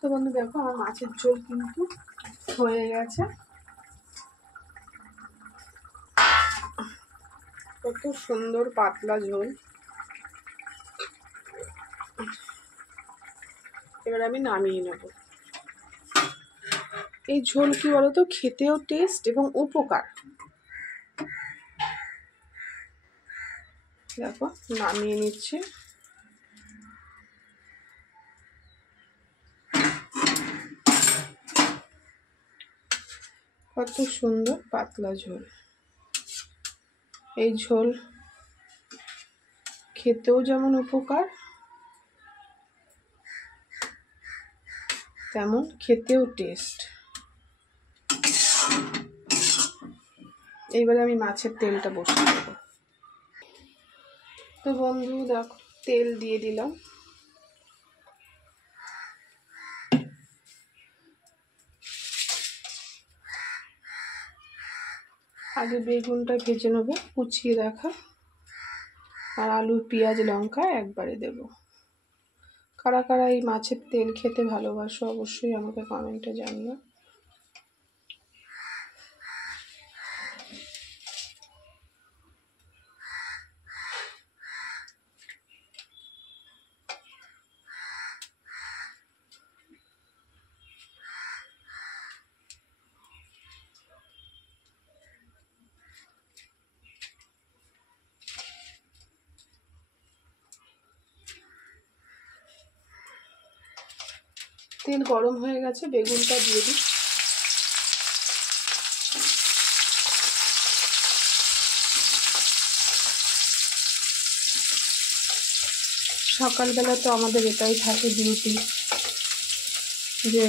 তো বন্ধু দেখো আমার মাছের ঝোল কিন্তু হয়ে গেছে। কত সুন্দর পাতলা ঝোল। এবার আমি নামিয়ে নেব। এই ঝোল কি বলতো, খেতেও টেস্ট এবং উপকার। দেখো নামিয়ে নিচ্ছি। কত সুন্দর পাতলা ঝোল। এই ঝোল খেতেও যেমন উপকার তেমন খেতেও টেস্ট। এইবারে আমি মাছের তেলটা বসিয়ে দেবো। তো বন্ধু দেখো তেল দিয়ে দিলাম। আগে বেগুনটা ভেজে নেবো কুচিয়ে রাখা, আর আলু পেঁয়াজ লঙ্কা একবারে দেব। কারা কারা এই মাছের তেল খেতে ভালোবাসো অবশ্যই আমাকে কমেন্টে জানিও। তেল গরম হয়ে গেছে, বেগুনটা দিয়ে দিই। সকালবেলা তো আমাদের এটাই থাকে ডিউটি, যে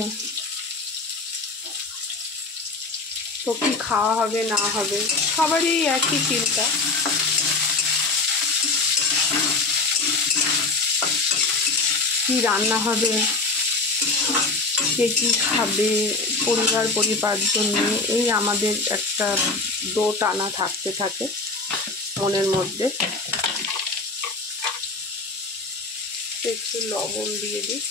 তো কি খাওয়া হবে না হবে, সবারই একই চিন্তা। কি রান্না হবে, কে কী খাবে, পরিবার নিয়ে এই আমাদের একটা দো টানা থাকতে থাকে মনের মধ্যে। একটু লবণ দিয়ে দিই।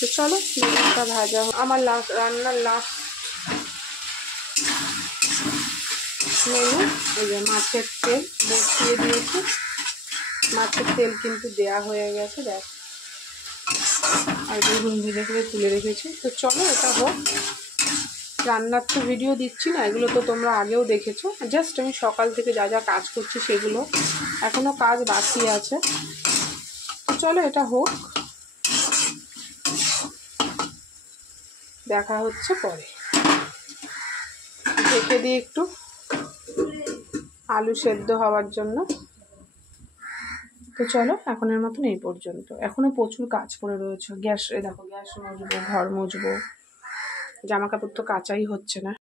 তো চলো বেগুনটা ভাজা আমার রান্নার লাস্ট মেনু। এই যে মাছের তেল বসিয়ে দিয়েছি, মাছের তেল কিন্তু দেয়া হয়ে গেছে দেখ, আর বেগুন ভেজে করে তুলে রেখেছি। তো চলো এটা হোক। রান্নার তো ভিডিও দিচ্ছি না, এগুলো তো তোমরা আগেও দেখেছো। জাস্ট আমি সকাল থেকে যা যা কাজ করছি সেগুলো, এখনো কাজ বাকি আছে। তো চলো এটা হোক, দেখা হচ্ছে পরে। ঢেকে দিই একটু আলু সেদ্ধ হওয়ার জন্য। তো চলো এখনের মতন এই পর্যন্ত। এখনো প্রচুর কাজ পড়ে রয়েছে। দেখো গ্যাস মুছবো, ঘর মুছবো, জামা কাপড় তো কাচাই হচ্ছে না।